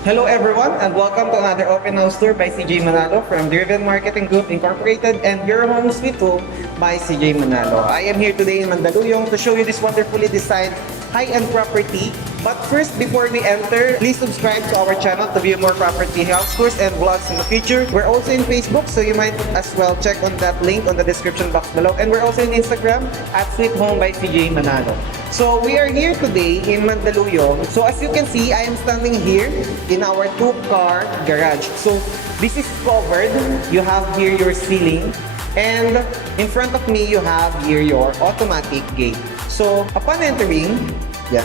Hello everyone and welcome to another open house tour by CJ Manalo from Driven Marketing Group Incorporated and your home sweet home by CJ Manalo. I am here today in Mandaluyong to show you this wonderfully designed high-end property. But first, before we enter, please subscribe to our channel to view more property house tours and vlogs in the future. We're also in Facebook, so you might as well check on that link on the description box below. And we're also in Instagram at Sweet Home by CJ Manalo. So we are here today in Mandaluyong. So as you can see, I am standing here in our two-car garage. So this is covered. You have here your ceiling. And in front of me, you have here your automatic gate. So upon entering,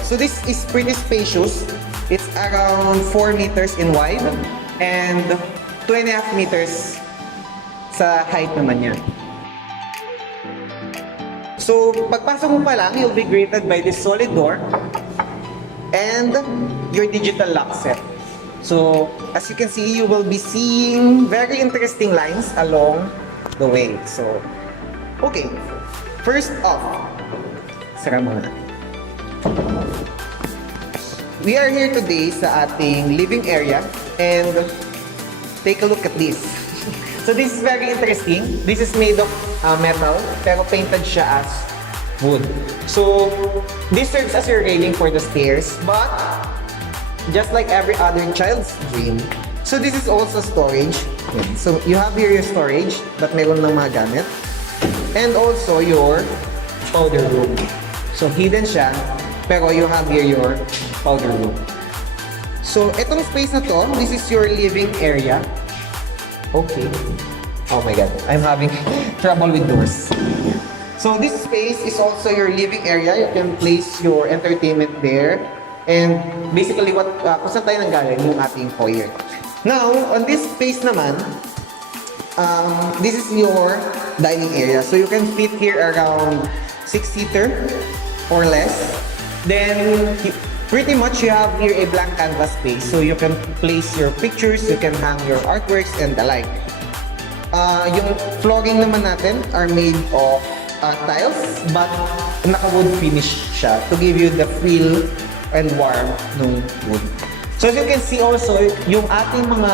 so this is pretty spacious. It's around 4 meters in wide and 2.5 meters sa height naman yan. So pagpasok mo pa lang, you'll be greeted by this solid door and your digital lock set. So as you can see, you will be seeing very interesting lines along the way. So okay, first off, sara muna. We are here today sa ating living area and take a look at this. So this is very interesting. This is made of metal pero painted siya as wood. So this serves as your railing for the stairs, but just like every other child's dream, so this is also storage. So you have here your storage that meron ng mga gamit and also your powder room. So hidden siya, pero you have here your powder room. So itong space na to, this is your living area. Okay. Oh my god, I'm having trouble with doors. So this space is also your living area. You can place your entertainment there. And basically, kung saan tayo nanggaling, yung ating foyer. Now, on this space naman, this is your dining area. So you can fit here around 6-seater or less. Then, pretty much you have here a blank canvas space. So you can place your pictures, you can hang your artworks, and the like. Yung flooring naman natin are made of tiles, but naka-wood finish siya to give you the feel and warmth ng wood. So as you can see also, yung ating mga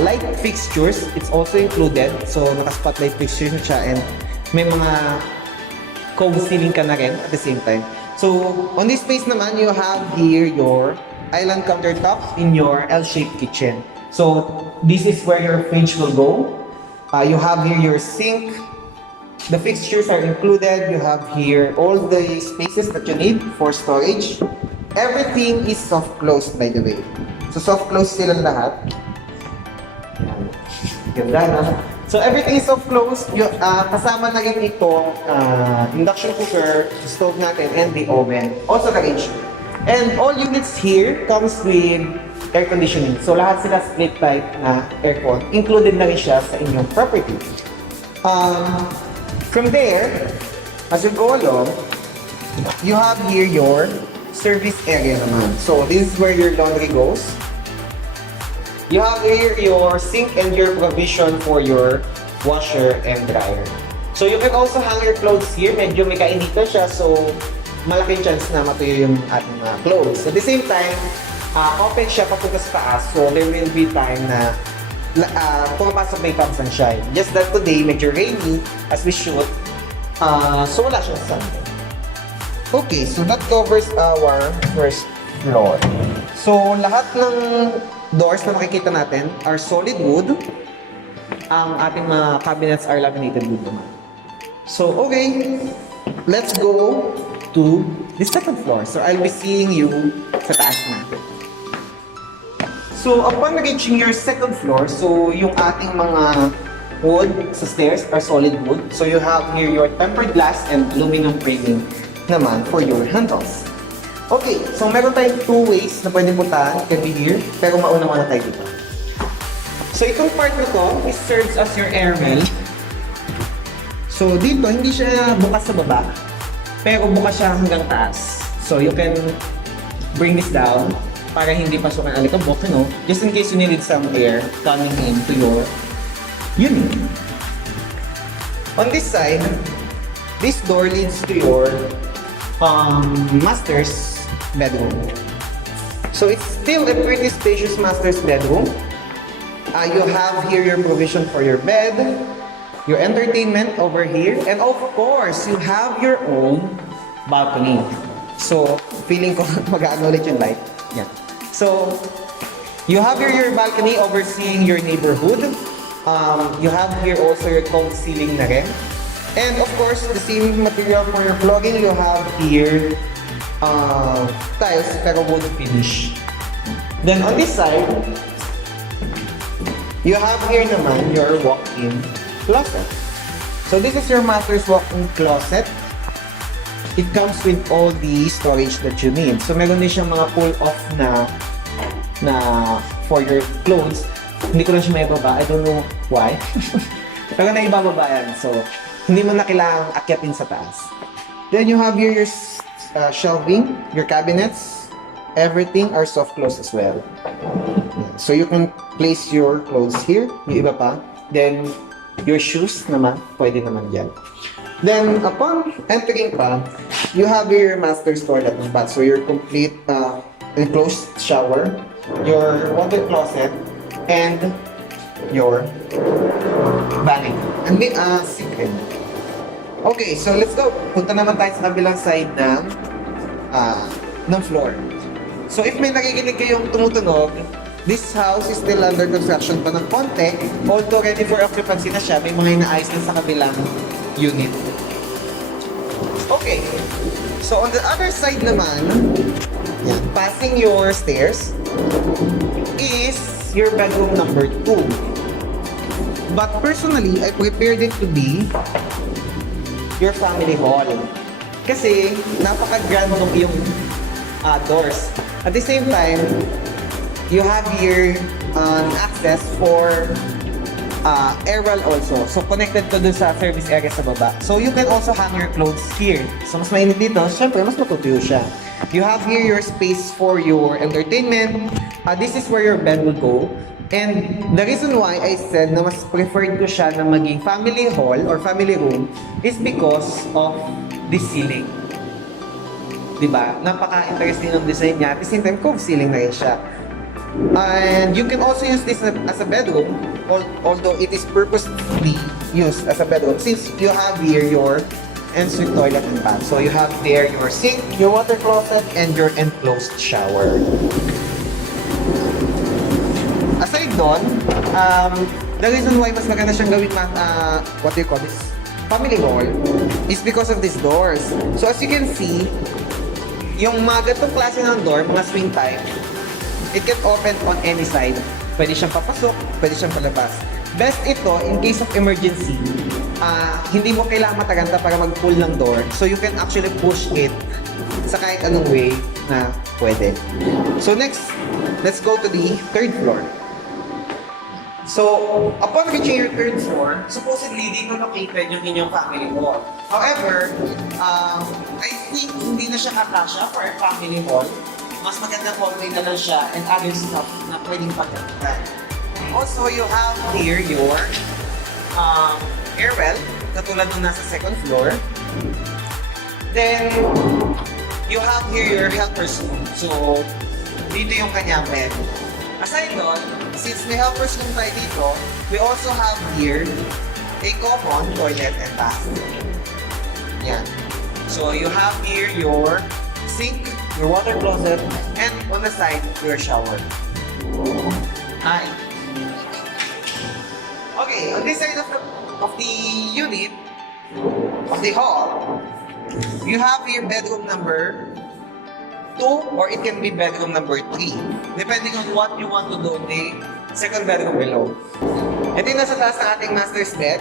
light fixtures, it's also included. So naka-spotlight fixtures siya and may mga cove ceiling ka na rin at the same time. So on this space naman, you have here your island countertops in your L-shaped kitchen. So this is where your fridge will go. You have here your sink. The fixtures are included. You have here all the spaces that you need for storage. Everything is soft closed, by the way. So soft closed silang lahat. Ganda na. So everything is soft closed. Kasama na rin itong induction cooker, stove natin, and the oven. Also the range. And all units here comes with air conditioning. So lahat sila split type na aircon. Included na rin siya sa inyong property. From there, as you go along, you have here your service area naman. So this is where your laundry goes. You have here your sink and your provision for your washer and dryer. So you can also hang your clothes here. Medyo may kainitan siya, so malaking chance na matuyo yung ating mga clothes. At the same time, open siya papunta sa taas, so there will be time na pumapasok na yung pang sunshine. Just that today, medyo rainy as we shoot, so wala siyang sun. Okay, so that covers our first floor. So lahat ng doors na makikita natin are solid wood. Ang ating mga cabinets are laminated wood naman. So okay, let's go to the second floor. So I'll be seeing you sa taas na. So upon reaching your second floor, so yung ating mga wood sa stairs are solid wood. So you have here your tempered glass and aluminum framing naman for your handles. Okay, so meron tayong two ways na pwede puntahan. It can be here, pero mauna muna tayo dito. So itong part na to, it serves as your air well. So dito, hindi siya bukas sa baba, pero bukas siya hanggang taas. So you can bring this down para hindi pasukan alikabok, just in case you needed some air coming into your unit. On this side, this door leads to your master's bedroom. So it's still a pretty spacious master's bedroom. You have here your provision for your bed, your entertainment over here, and of course, you have your own balcony. So, feeling ko mag-aano ulit yung light. Yeah. So, you have here your balcony overseeing your neighborhood. You have here also your tall ceiling na rin. And of course, the same material for your flooring, you have here tiles pero wood finish. Then on this side, you have here naman your walk-in closet. So this is your master's walk-in closet. It comes with all the storage that you need. So meron din siyang mga pull-off na for your clothes. Hindi ko na siya may baba. I don't know why. Pero naibababa yan. So hindi mo na kailangang akyatin sa taas. Then you have here your shelving, your cabinets. Everything are soft close as well. So you can place your clothes here, yung iba pa. Then your shoes naman, pwede naman dyan. Then upon entering pa, you have your master's toilet and bath. So your complete enclosed shower, your water closet, and your vanity. And sink. Okay, so let's go. Punta naman tayo sa kabilang side ng floor. So if may nakikinig kayong tumutunog, this house is still under construction pa ng konti. Although ready for occupancy na siya, may mga inaayos na sa kabilang unit. Okay, so on the other side naman, yan, passing your stairs is your bedroom number 2. But personally, I prepared it to be your family hall. Kasi napaka-grand ng iyong doors. At the same time, you have here access for airwell also. So connected to dun sa service area sa baba. So you can also hang your clothes here. So mas mainit dito, syempre mas matutuyo siya. You have here your space for your entertainment. This is where your bed will go. And the reason why I said na mas preferred ko siya na maging family hall or family room is because of the ceiling. Diba? Napaka-interesting ng design niya. At the same time, cove ceiling na rin siya. And you can also use this as a bedroom, although it is purposely used as a bedroom since you have here your ensuite toilet and bath. So you have there your sink, your water closet, and your enclosed shower. Aside doon, the reason why mas maganda siyang gawin what do you call this? Family hall is because of these doors. So as you can see, yung mga gatong klase ng door, mga swing type, it can open on any side. Pwede siyang papasok, pwede siyang palabas. Best ito, in case of emergency, hindi mo kailangan mataganta para mag-pull ng door. So you can actually push it sa kahit anong way na pwede. So next, let's go to the third floor. So, upon reaching your third floor, supposedly dito located yung inyong family hall. However, I think hindi na siya kakasya for a family hall. Mas magandang hallway na lang siya and other stuff na pwedeng pagkakitan. Also, you have here your airwell, katulad nung nasa second floor. Then, you have here your helper's room. So, dito yung kanyang bed. Aside doon, since may helper's room tayo dito, we also have here a common toilet and bath. Yan. So, you have here your sink, your water closet, and on the side, your shower. Hi. Okay, on this side of the unit, of the hall, you have your bedroom number 2 or it can be bedroom number 3, depending on what you want to do in the second bedroom below. Ito yung nasa taas ng ating master's bed.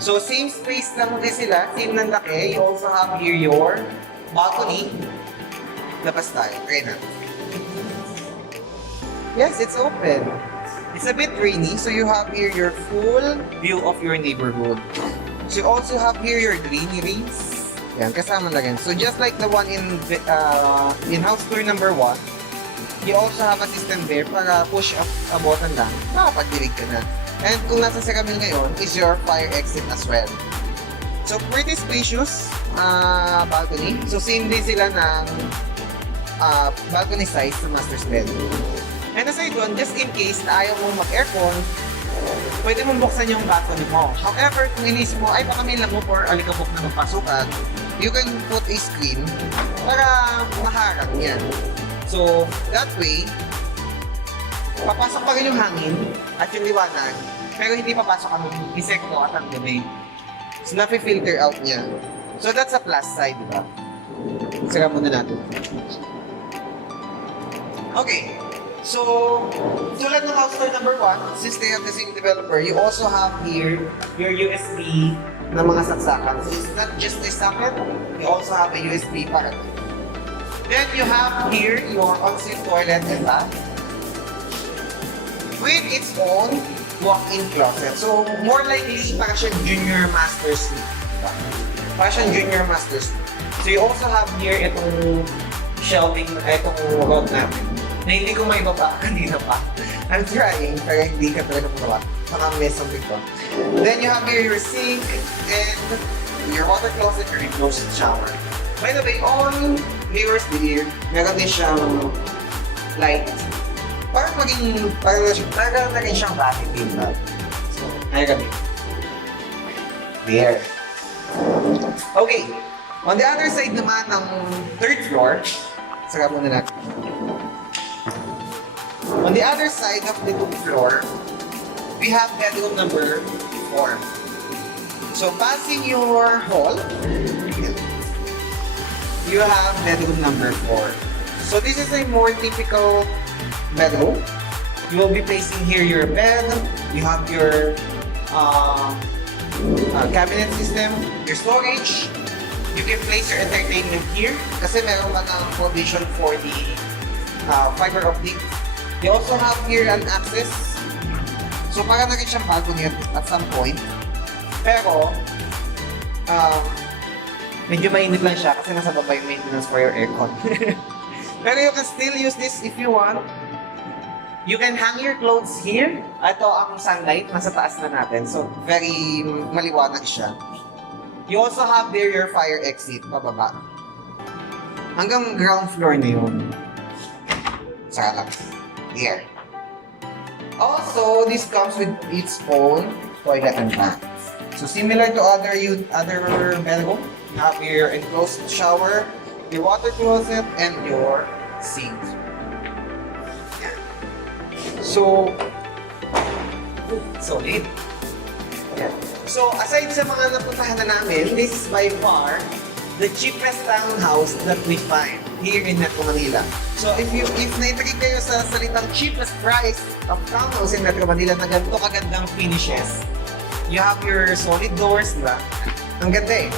So, same space lang din sila, same ng laki. You also have here your balcony. Labas tayo. Try na. Yes, it's open. It's a bit rainy, so you have here your full view of your neighborhood. So, you also have here your greeneries. Yan, kasama na rin. So, just like the one in house tour number 1, you also have a system there para push up a button lang. Nakapagdirig ka na. And kung nasa Seramil ngayon, is your fire exit as well. So, pretty spacious balcony. So, same din sila ng balcony size sa master's bedroom. And aside doon, just in case na ayaw mong mag-aircon, pwede mong buksan yung balcony mo. However, kung inisip mo, ay baka may lamok or alikabok na magpasukan, you can put a screen para maharang yan. So, that way, papasok pa rin yung hangin at yung liwanag, pero hindi papasok ang insekto at ang dumi. So, nafe-filter out niya. So, that's a plus side, diba? Sira muna natin. Okay. So, tulad ng house tour number 1, since they have the same developer, you also have here your USB na mga saksakan. So, it's not just a socket, you also have a USB para. Then, you have here your ensuite toilet and bath with its own walk-in closet. So, more likely, para siyang junior master suite. Diba? Para siyang junior master suite. So, you also have here itong shelving, itong rod natin. Na hindi ko maibaba kanina pa. I'm trying, pero hindi ka talaga magawa. Baka mess up ito. Then you have here your sink and your water closet, your enclosed shower. By the way, all mirrors here, meron din siyang light. Parang na rin siyang battery din ba? So, ayun kami. There. Okay. On the other side naman ng third floor, saka muna natin. On the other side of the 2nd floor, we have bedroom number 4. So, passing your hall, you have bedroom number 4. So, this is a more typical bedroom. You will be placing here your bed, you have your cabinet system, your storage. You can place your entertainment here kasi meron ka ng provision for the fiber optic. You also have here an access. So, para na rin siyang balcony at some point. Pero, medyo mainit lang siya kasi nasa baba yung maintenance for your aircon. Pero you can still use this if you want. You can hang your clothes here. Ito ang sunlight, nasa taas na natin. So, very maliwanag siya. You also have there your fire exit, pababa. Hanggang ground floor na yun. Saka lang. Here. Also, this comes with its own toilet and bath. So, similar to other bedroom, you have your enclosed shower, your water closet, and your sink. So, solid. Yeah. So, aside sa mga napuntahan na namin, this is by far the cheapest townhouse that we find here in Metro Manila. So, if na-intrigue kayo sa salitang cheapest price of townhouse in Metro Manila na ganito kagandang finishes, you have your solid doors, diba? Ang ganda eh.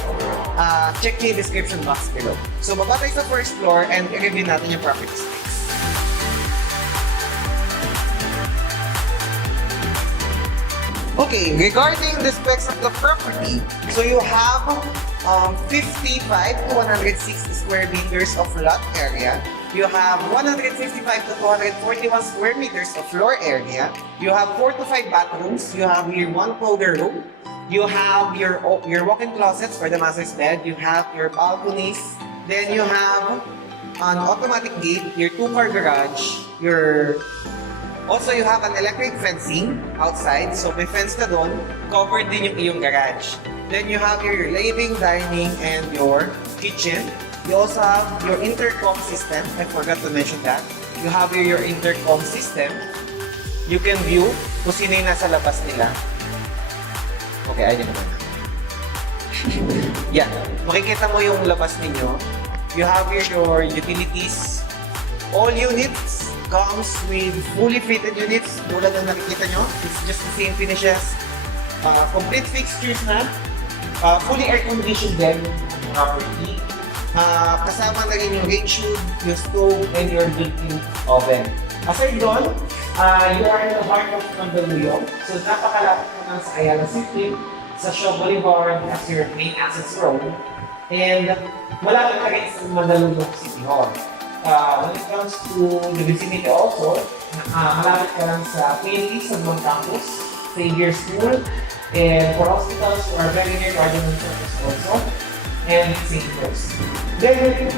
Check yung description box below. So, baba tayo sa first floor and i-review natin yung property specs. Okay, regarding the specs of the property, so you have 55 to 160 square meters of lot area. You have 155 to 241 square meters of floor area. You have 4 to 5 bathrooms. You have your 1 powder room. You have your walk-in closets for the master's bed. You have your balconies. Then you have an automatic gate, your 2-car garage, also, you have an electric fencing outside. So, may fence ka doon. Covered din yung iyong garage. Then, you have your living, dining, and your kitchen. You also have your intercom system. I forgot to mention that. You have your intercom system. You can view kung sino yung nasa labas nila. Okay, ayun naman. Yan. Makikita mo yung labas ninyo. You have your utilities. All units comes with fully fitted units tulad ng nakikita nyo. It's just the same finishes. Complete fixtures na. Fully air-conditioned din property. Kasama na rin yung Rangehood, yung stove, and your built-in oven. Aside doon, you are in the heart of Mandaluyong. So napakalapit naman sa Ayala City, sa Shaw Boulevard as your main access road. And malapit na rin sa Mandaluyong City Hall. When it comes to the vicinity also, malapit ka lang sa PNP, sa Mount Campus, Xavier School, and for hospitals who are very near Cardinal Campus also, and St. Rose. Then,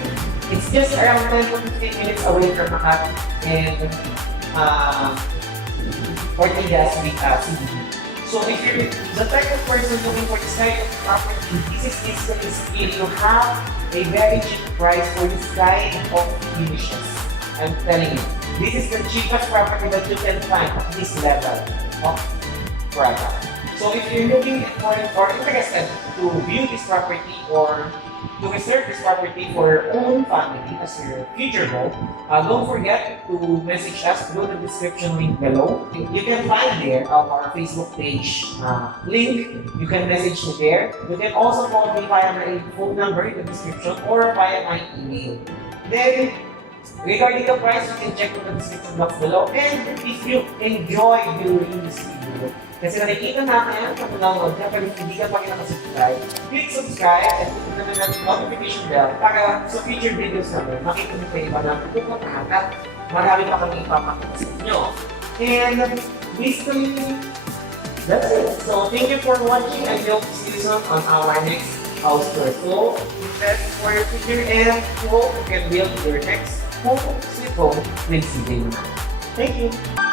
It's just around 10 to 15 minutes away from Makati and Ortigas CBD. So if you're the type of person looking for this kind of property, this is basically if you have a very cheap price for this kind of finishes. I'm telling you, this is the cheapest property that you can find at this level of product. So if you're looking for or interested to view this property or to reserve this property for your own family as your future home, don't forget to message us through the description link below. You can find there our Facebook page link. You can message me there. You can also call me via my phone number in the description or via my email. Then, regarding the price, you can check on the description box below. And if you enjoy viewing this video, kasi nakikita natin kung nanonood ka pero hindi ka pa rin nakasubscribe, click subscribe and click naman ang notification bell para sa future videos namin makita nyo pa iba na pupuntahan at marami pa kami ipapakita sa inyo. And basically, that's it. So thank you for watching and hope to see you soon on our next house tour. So invest for your future and hope you can build your next home, sweet home with CJ. Thank you.